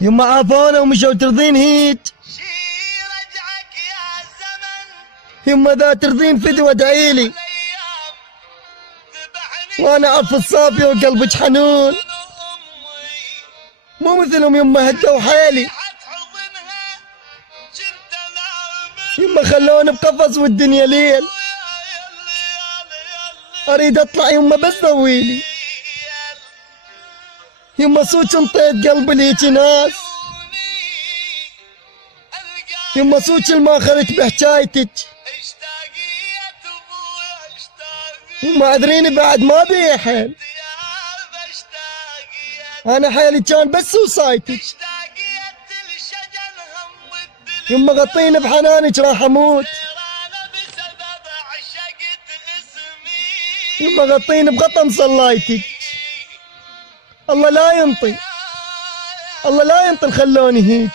يما عافونا ومشوا ترضين هيج. يما ذا ترضين فدوة ادعيلي، وانا عف الصافية وقلبك حنون، مو مثلهم يما هدوا حالي. يما خلوني بقفص والدنيا ليل، اريد اطلع يما بس سويلي. يما صوت انطيت قلبي ليك ناس، يما صوت ما اخذت بحكايتك. يما ادريني بعد ما بي حيل، انا حيلي كان بس وصايتك. يما غطيني بحنانك راح اموت، يما غطيني بغطا مصلايتك. الله لا ينطي، الله لا ينطي خلوني هيك.